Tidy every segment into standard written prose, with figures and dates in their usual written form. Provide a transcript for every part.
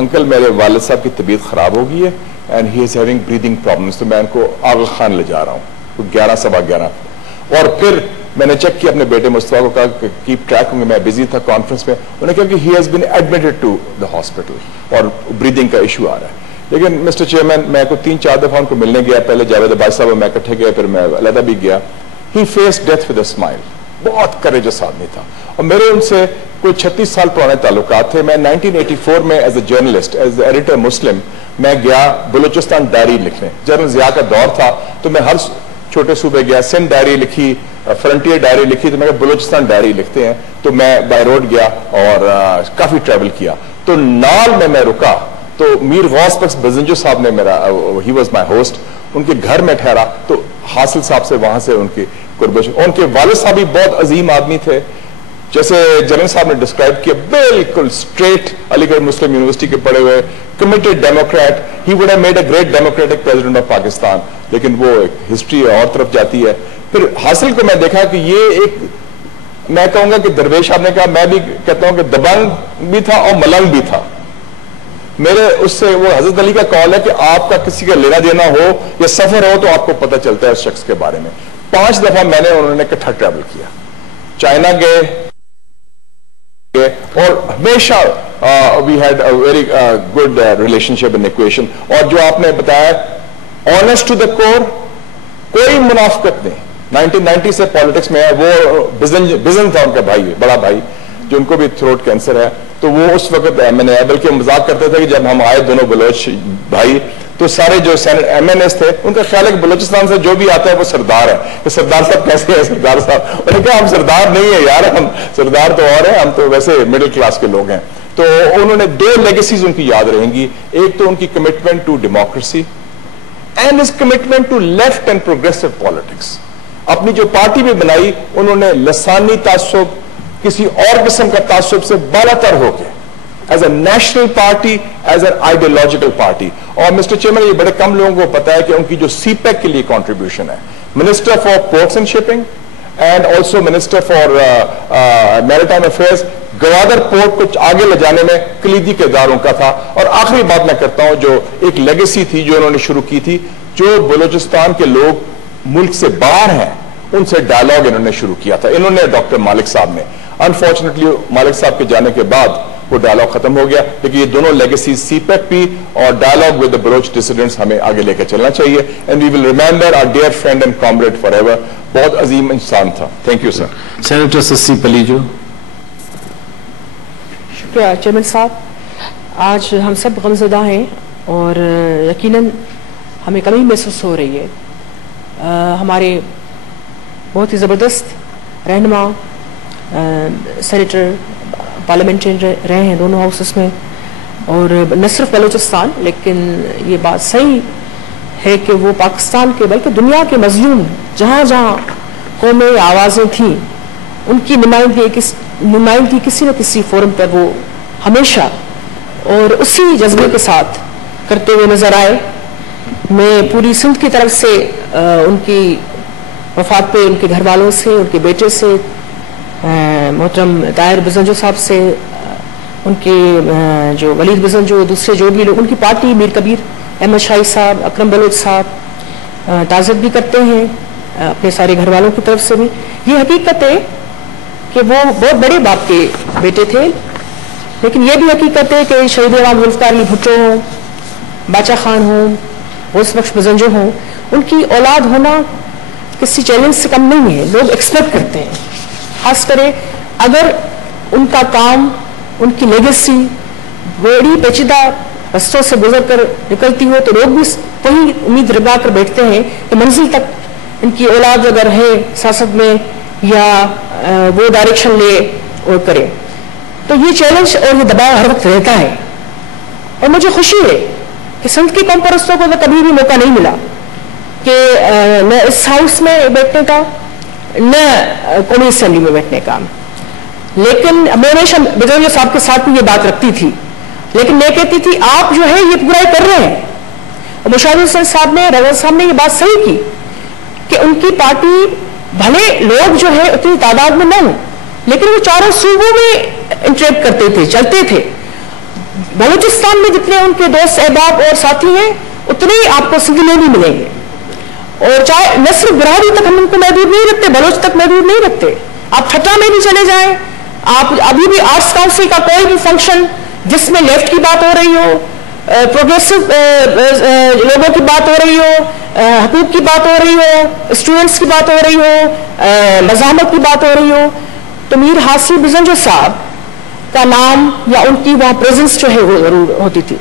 Uncle میرے والد صاحب کی طبیعت خراب ہو گئی ہے and he is having breathing problems, تو میں ان کو آغا خان لے جا رہا ہوں 11 سوا 11. اور پھر میں نے چیک کیا اپنے بیٹے مصطفیٰ کو، کہا کہ کیپ ٹریک ہوں گے، میں بزی تھا کانفرنس میں. انہوں نے کہا کہ he has been admitted to the hospital اور بریدنگ کا ایشو آ رہا ہے. لیکن مسٹر چیئرمین میں کو 3-4 دفعہ ان کو ملنے گیا، پہلے جاوید عباس صاحب میں اکٹھے گئے، پھر میں علیحدہ بھی گیا. He face death with a smile. بہت کریجس آدمی تھا اور میرے ان سے کوئی 36 سال پرانے تعلقات تھے. میں 1984 میں as a journalist, as a editor Muslim میں گیا بلوچستان ڈائری لکھنے. جنرل ضیاء کا دور تھا تو میں ہر چھوٹے صوبے گیا، سندھ ڈائری لکھی، فرنٹیئر ڈائری لکھی، تو میں بلوچستان ڈائری لکھتے ہیں. تو میں بائی روڈ گیا اور کافی ٹریول کیا. تو نال میں رکا تو میر غوث بخش بزنجو صاحب نے میرا، ہی واز مائی ہوسٹ، ان کے گھر میں ٹھہرا. تو حاصل صاحب سے وہاں سے ان کی قربش، ان کے والد صاحب بھی بہت عظیم آدمی تھے، جیسے جنرل صاحب نے ڈسکرائب کیا، بالکل اسٹریٹ علی گڑھ مسلم یونیورسٹی کے پڑھے ہوئے، committed Democrat. He would have made a great democratic president of Pakistan. لیکن وہ ایک ہسٹری اور طرف جاتی ہے. پھر حاصل کو میں دیکھا کہ یہ ایک، میں کہوں گا کہ درویش صاحب نے کہا، میں بھی کہتا ہوں کہ دبنگ بھی تھا اور ملنگ بھی تھا. میرے اس سے وہ حضرت علی کا قول ہے کہ آپ کا کسی کا لینا دینا ہو یا سفر ہو تو آپ کو پتہ چلتا ہے اس شخص کے بارے میں. 5 دفعہ میں نے انہوں نے اکٹھا ٹریول کیا، چائنا گئے اور ہمیشہ we had a very good relationship and equation. اور جو آپ نے بتایا آنیسٹ ٹو دا کور، کوئی منافقت نہیں. 1990 سے پالیٹکس میں ہے. وہ بزن تھا ان کا بھائی، بڑا بھائی، جو ان کو بھی تھروٹ کینسر ہے. تو وہ اس وقت میں نے بلکہ مذاق کرتے تھے کہ جب ہم آئے دونوں بلوچ بھائی تو سارے جو ایم این ایس تھے ان کا خیال ہے کہ بلوچستان سے جو بھی آتا ہے وہ سردار ہے. کہ سردار صاحب کیسے ہیں سردار صاحب؟ انہوں نے کہا ہم سردار نہیں ہیں یار، ہم سردار تو اور ہیں، ہم تو ویسے مڈل کلاس کے لوگ ہیں. تو انہوں نے 2 لیگیسیز ان کی یاد رہیں گی. ایک تو ان کی commitment to democracy and his commitment to left and progressive politics. اپنی جو پارٹی بھی بنائی انہوں نے لسانی تعصب، کسی اور قسم کا تعصب سے بالاتر ہو کے as a national party, as a ideological party. اور مسٹر چیئرمین یہ بڑے کم لوگوں کو پتا ہے کہ ان کی جو سی پیک کے لیے کانٹریبیوشن ہے، minister for ports and shipping and also minister for maritime affairs, Gwadar port کو آگے لے جانے میں کلیدی کردار ان کا تھا. اور آخری بات میں کرتا ہوں، جو ایک لیگیسی تھی جو انہوں نے شروع کی تھی، جو بلوچستان کے لوگ ملک سے باہر ہیں ان سے ڈائلاگ انہوں نے شروع کیا تھا. انہوں نے ڈاکٹر مالک صاحب نے، انفارچونیٹلی مالک صاحب کے جانے کے بعد وہ ڈائلاگ ختم ہو گیا. لیکن یہ دونوں لیگیسیز، سی پیک بھی اور dialogue with the Baloch dissidents, ہمیں آگے لے کے چلنا چاہیے. And we will remember our dear friend and comrade forever. بہت عظیم انسان تھا. Thank you sir. سینیٹر سسی پلیجو. شکریہ چیئرمین صاحب. آج ہم سب غمزدہ ہیں اور یقیناً ہمیں کمی محسوس ہو رہی ہے. ہمارے بہت ہی زبردست رہنما سینیٹر پارلیمنٹری رہے ہیں دونوں ہاؤسز میں، اور نہ صرف بلوچستان، لیکن یہ بات صحیح ہے کہ وہ پاکستان کے بلکہ دنیا کے مظلوم جہاں جہاں قومیں آوازیں تھیں ان کی نمائندگی کسی نہ کسی فورم پر وہ ہمیشہ اور اسی جذبے کے ساتھ کرتے ہوئے نظر آئے. میں پوری سندھ کی طرف سے ان کی وفات پہ ان کے گھر والوں سے، ان کے بیٹے سے، محترم طاہر بزنجو صاحب سے، ان کے جو ولید بزنجو، دوسرے جو بھی لوگ، ان کی پارٹی، میر کبیر احمد شاہی صاحب، اکرم بلوچ صاحب، تعزیت بھی کرتے ہیں اپنے سارے گھر والوں کی طرف سے بھی. یہ حقیقت ہے کہ وہ بہت بڑے باپ کے بیٹے تھے، لیکن یہ بھی حقیقت ہے کہ شہید عوام ذوالفقار علی بھٹو ہوں، باچا خان ہوں، غوث بخش بزنجو ہوں، ان کی اولاد ہونا کسی چیلنج سے کم نہیں ہے. لوگ ایکسپیکٹ کرتے ہیں، خاص کرے اگر ان کا کام، ان کی لیگیسی بڑی پیچیدہ رستوں سے گزر کر نکلتی ہو تو لوگ بھی وہی امید لگا کر بیٹھتے ہیں کہ منزل تک ان کی اولاد اگر ہے سیاست میں یا وہ ڈائریکشن لے اور کرے. تو یہ چیلنج اور یہ دباؤ ہر وقت رہتا ہے. اور مجھے خوشی ہے کہ سندھ کی قوم پرستوں کو کبھی بھی موقع نہیں ملا کہ نہ اس ہاؤس میں بیٹھنے کا نہ قومی اسمبلی میں بیٹھنے کا. لیکن میں ہمیشہ بزنجو صاحب کے ساتھ بھی یہ بات رکھتی تھی، لیکن میں کہتی تھی آپ جو ہے یہ پورا کر رہے ہیں. اور مشاہد حسین صاحب نے، رضا صاحب نے یہ بات صحیح کی کہ ان کی پارٹی بھلے لوگ جو ہے اتنی تعداد میں نہ ہوں، لیکن وہ چاروں صوبوں میں انٹریکٹ کرتے تھے، چلتے تھے. بلوچستان میں جتنے ان کے دوست احباب اور ساتھی ہیں اتنے ہی آپ کو سندھ میں بھی ملیں گے. اور چاہے نہ صرف برادری تک ہم ان کو محدود نہیں رکھتے, بلوچ تک محدود نہیں رکھتے. آپ ٹھٹا میں بھی چلے جائیں, آپ ابھی بھی آرٹس کاؤنسل کا کوئی بھی فنکشن جس میں لیفٹ کی بات ہو رہی ہو, پروگریسو لوگوں کی بات ہو رہی ہو, حقوق کی بات ہو رہی ہو, اسٹوڈنٹس کی بات ہو رہی ہو, مزاحمت کی بات ہو رہی ہو, تو میر حاصل بزنجو صاحب کا نام یا ان کی وہاں پریزنس جو ہے وہ ضرور ہوتی تھی.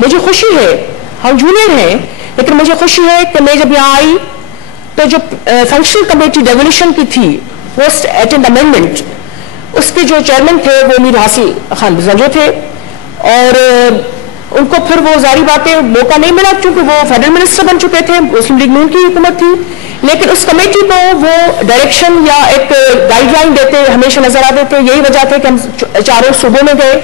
مجھے خوشی ہے, ہم جونیئر ہیں لیکن مجھے خوشی ہے کہ میں جب یہاں آئی تو جو فنکشنل کمیٹی ڈیولیوشن کی تھی پوسٹ 18 امینڈمنٹ, اس کے جو چیئرمین تھے وہ میر حاصل خان بزنجو تھے. اور ان کو پھر وہ ظاہری باتیں موقع نہیں ملا کیونکہ وہ فیڈرل منسٹر بن چکے تھے, مسلم لیگ نون کی حکومت تھی, لیکن اس کمیٹی کو وہ ڈائریکشن یا ایک گائیڈ لائن دیتے ہمیشہ نظر آتے تھے. یہی وجہ تھی کہ ہم چاروں صوبوں میں گئے,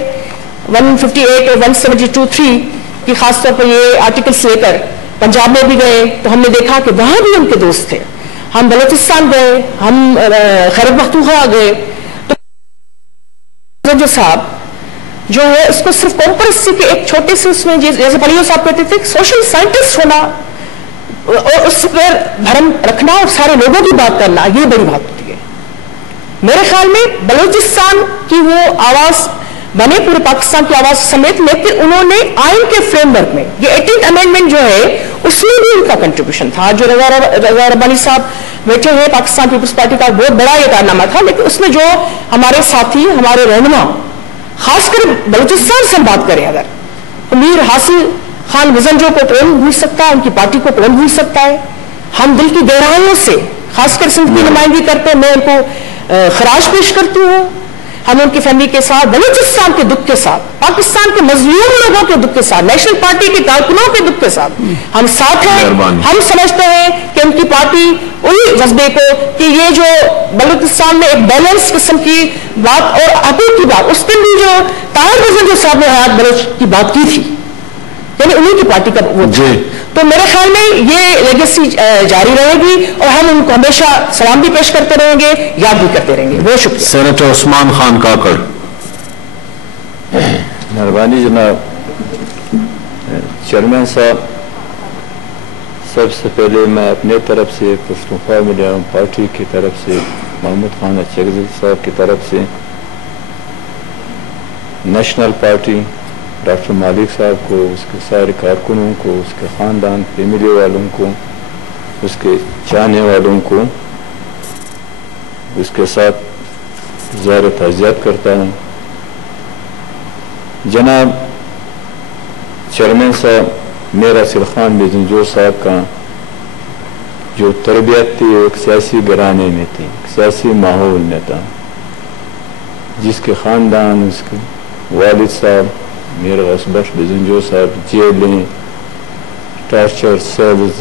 158 اور 172(3) کی خاص طور پر یہ آرٹیکلس لے کر پنجاب میں بھی گئے تو ہم نے دیکھا کہ وہاں بھی ان کے دوست تھے. ہم بلوچستان گئے, ہم خیبر پختونخوا گئے, تو جو صاحب جو ہے اس کو صرف کانکرسی کے ایک چھوٹے سے اس میں جیسے پلیو صاحب کہتے تھے سوشل سائنٹسٹ ہونا اور اس پر بھرم رکھنا اور سارے لوگوں کی بات کرنا, یہ بڑی بات ہوتی ہے. میرے خیال میں بلوچستان کی وہ آواز بنے پورے پاکستان کی آواز سمیت, لیکن انہوں نے آئین کے فریم ورک میں یہ 18 امینڈمنٹ جو ہے اس میں بھی ان کا کنٹریبیوشن تھا. جو رضا ربانی صاحب بیٹھے ہوئے پاکستان پیپلز پارٹی کا بہت بڑا یہ کارنامہ تھا, لیکن اس میں جو ہمارے ساتھی ہمارے رہنما خاص کر بلوچستان سے ہم بات کریں اگر تو میر حاصل خان بزنجو کو کون بھول سکتا ہے, ان کی پارٹی کو کون بھول سکتا ہے. ہم دل کی گہرائیوں سے خاص کر سندھ کی نمائندگی کرتے, میں ان کو خراج پیش کرتی ہوں. ہم ان کی فیملی کے ساتھ, بلوچستان کے دکھ کے ساتھ, پاکستان کے مظلوم لوگوں کے دکھ کے ساتھ, نیشنل پارٹی کے کارکنوں کے دکھ کے ساتھ ہم ساتھ ہیں. ہم سمجھتے ہیں کہ ان کی پارٹی وہی جذبے کو کہ یہ جو بلوچستان میں ایک بیلنس قسم کی بات اور حقوق کی بات, اس دن بھی جو طاہر بزنجو صاحب نے حیات بلوچ کی بات کی تھی, یعنی انہیں کی پارٹی کا وہ تھا. تو میرے خیال میں یہ لیگیسی جاری رہے گی اور ہم ان کو ہمیشہ سلام بھی پیش کرتے رہیں گے, یاد بھی کرتے رہیں گے. بہت شکریہ. سینیٹر عثمان خان کاکڑ. مہربانی جناب چیئرمین صاحب, سب سے پہلے میں اپنے طرف سے پختونخوا میڈیم پارٹی کی طرف سے محمود خان اچکزئی صاحب کی طرف سے نیشنل پارٹی ڈاکٹر مالک صاحب کو, اس کے سارے کارکنوں کو, اس کے خاندان فیملی والوں کو, اس کے چاہنے والوں کو اس کے ساتھ ظاہر تعزیت کرتا ہوں. جناب چیئرمین صاحب, میر حاصل خان بزنجو صاحب کا جو تربیت تھی وہ ایک سیاسی گھرانے میں تھی, ایک سیاسی ماحول میں تھا, جس کے خاندان, اس کے والد صاحب میر غصبش بزنجو صاحب جیلیں, ٹارچر سیلز,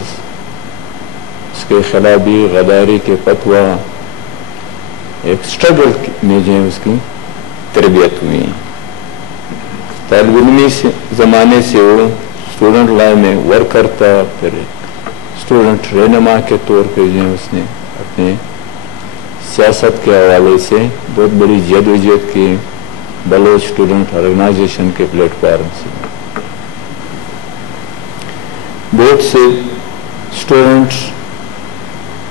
اس کے خلاف بھی غداری کے فتویٰ, ایک سٹرگل میں جو اس کی تربیت ہوئی. طالب علمی زمانے سے وہ اسٹوڈنٹ لائف میں ورک کرتا, پھر اسٹوڈنٹ رہنما کے طور پہ جو اس نے اپنے سیاست کے حوالے سے بہت بڑی جدوجہد کی بلوچ اسٹوڈنٹ آرگنائزیشن کے پلیٹ فارم سے. بہت سے اسٹوڈنٹ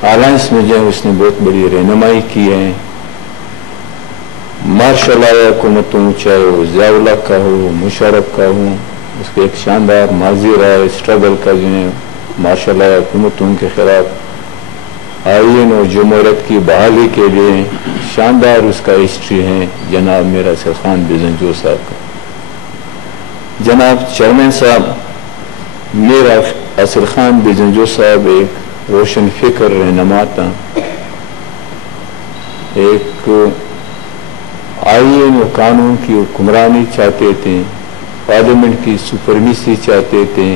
الائنس میں جو اس نے بہت بڑی رہنمائی کی ہے. ماشاء اللہ حکومتوں, چاہے وہ ضیاء الحق کا ہو, مشرف کا ہو, اس کے ایک شاندار ماضی رہا ہے اسٹرگل کا, جو ہے ماشاء اللہ حکومتوں کے خلاف آئین اور جمہوریت کی بحالی کے لیے شاندار اس کا ہسٹری ہے جناب میر حاصل خان بزنجو صاحب کا. جناب چیئرمین صاحب, میر حاصل خان بزنجو صاحب ایک روشن فکر رہنما تھا, ایک آئین و قانون کی حکمرانی چاہتے تھے, پارلیمنٹ کی سپرمیسی چاہتے تھے,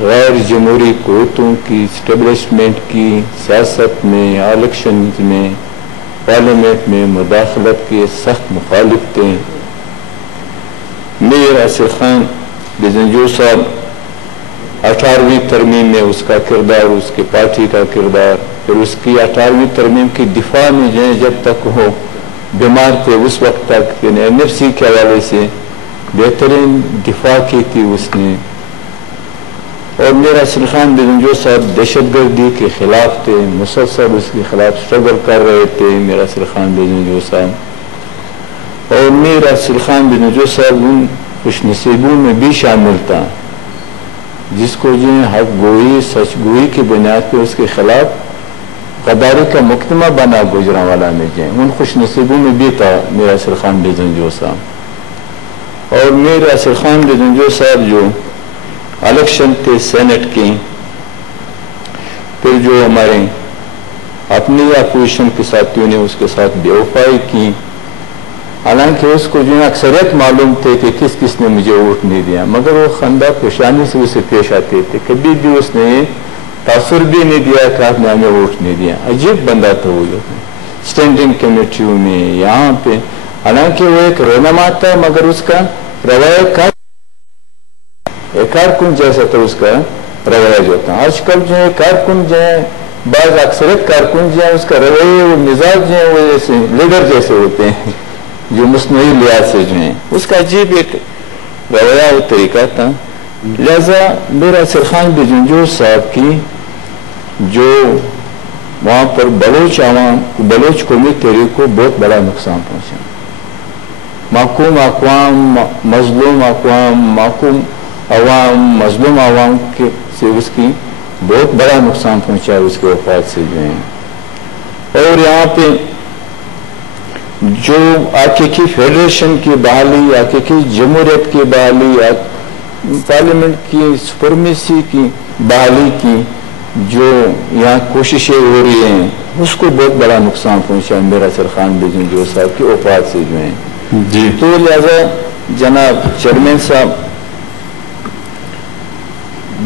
غیر جمہوری قوتوں کی اسٹیبلشمنٹ کی سیاست میں, الیکشنز میں, پارلیمنٹ میں مداخلت کے سخت مخالف تھے. میر حاصل خان بزنجو صاحب 18ویں ترمیم میں اس کا کردار, اس کے پارٹی کا کردار, پھر اس کی 18ویں ترمیم کی دفاع میں جو ہے جب تک وہ بیمار تھے اس وقت تک, یعنی NFC کے حوالے سے بہترین دفاع کی تھی اس نے. اور میر حاصل خان بزنجو صاحب دہشت گردی کے خلاف تھے, مسلسل اس کے خلاف اسٹرگل کر رہے تھے میر حاصل خان بزنجو صاحب. اور میر حاصل خان بزنجو صاحب ان خوش نصیبوں میں بھی شامل تھا جس کو جو حق گوئی سچ گوئی کی بنیاد پہ اس کے خلاف غداری کا مقدمہ بنا گجرانوالا میں جو ان خوش نصیبوں میں بھی تھا میر حاصل خان بزنجو صاحب. اور میر حاصل خان بزنجو صاحب جو الیکشن تھے سینٹ کی, پھر جو ہمارے اپنی اپوزیشن کے ساتھیوں نے اس کے ساتھ بے وفائی کی, حالانکہ اس کو جو ہے اکثریت معلوم تھے کہ کس کس نے مجھے ووٹ نہیں دیا, مگر وہ خندہ پیشانی سے اسے پیش آتے تھے. کبھی بھی اس نے تاثر بھی نہیں دیا کہ آپ نے ہمیں ووٹ نہیں دیا. عجیب بندہ تھا وہ جو اسٹینڈنگ کمیٹیوں میں یہاں پہ, حالانکہ وہ ایک رہنما تھا مگر اس کا رویہ کارکن جیسا تھا اس کا رویہ جو تھا. آج کل جو ہے کارکن جو ہے بعض اکثریت کارکن جو ہے اس کا رویہ وہ مزاج جو ہے وہ جیسے لیڈر جیسے ہوتے ہیں جو مصنوعی لحاظ سے جو ہیں, اس کا عجیب ایک رویہ و طریقہ تھا. لہذا میر حاصل خان بزنجو صاحب کی جو وہاں پر بلوچ قومی تحریک کو بہت بڑا نقصان پہنچا. محکوم اقوام, مظلوم اقوام, محکوم عوام, مظلوم عوام سے اس کی بہت بڑا نقصان پہنچا اس کے وفات سے جو ہیں. اور یہاں پہ جو حقیقی فیڈریشن کی بحالی, حقیقی جمہوریت کی بحالی, پارلیمنٹ کی سپرمیسی کی بحالی کی جو یہاں کوششیں ہو رہی ہیں, اس کو بہت بڑا نقصان پہنچا میر حاصل خان بزنجو صاحب کی وفات سے جو ہیں. جی تو لہذا جناب چیئرمین صاحب,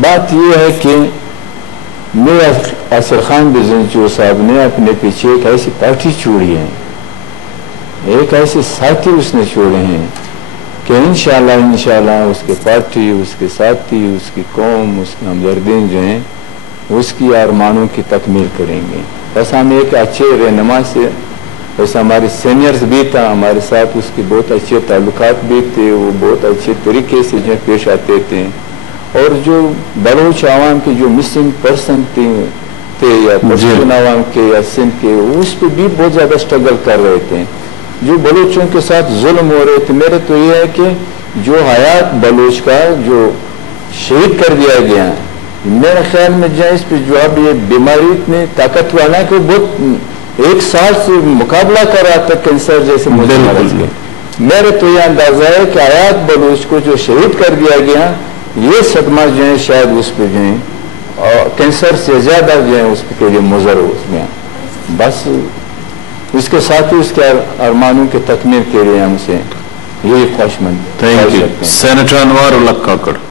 بات یہ ہے کہ میر حاصل خان بزنجو صاحب نے اپنے پیچھے ایک ایسی پارٹی چھوڑی ہے, ایک ایسے ساتھی اس نے چھوڑے ہیں کہ انشاءاللہ اس کے پارٹی, اس کے ساتھی, اس کی قوم, اس کے ہمدردین جو ہیں اس کی ارمانوں کی تکمیل کریں گے. بس ہم ایک اچھے رہنما سے, ویسے ہمارے سینئرز بھی تھا ہمارے ساتھ, اس کے بہت اچھے تعلقات بھی تھے, وہ بہت اچھے طریقے سے جو پیش آتے تھے. اور جو بلوچ عوام کے جو مسنگ پرسن تھے یا پشتون عوام کے یا سندھ کے, اس پہ بھی بہت زیادہ اسٹرگل کر رہے تھے. جو بلوچوں کے ساتھ ظلم ہو رہے تھے, میرے تو یہ ہے کہ جو حیات بلوچ کا جو شہید کر دیا گیا, میرے خیال میں جو اس پہ جو اب یہ بیماری اتنی طاقت والا ہے کہ وہ بہت 1 سال سے مقابلہ کر رہا تھا کینسر جیسے مرض کے. میرے تو یہ اندازہ ہے کہ حیات بلوچ کو جو شہید کر دیا گیا, یہ صدمہ جو ہے شاید اس پہ جو ہے اور کینسر سے زیادہ جو ہے اس کے لیے مضر ہو گیا. بس اس کے ساتھ ہی اس کے ارمانوں کے تکمیل کے لیے ہم سے یہی خواہش مند. Thank you. Senator Anwar ul Haq Kakar.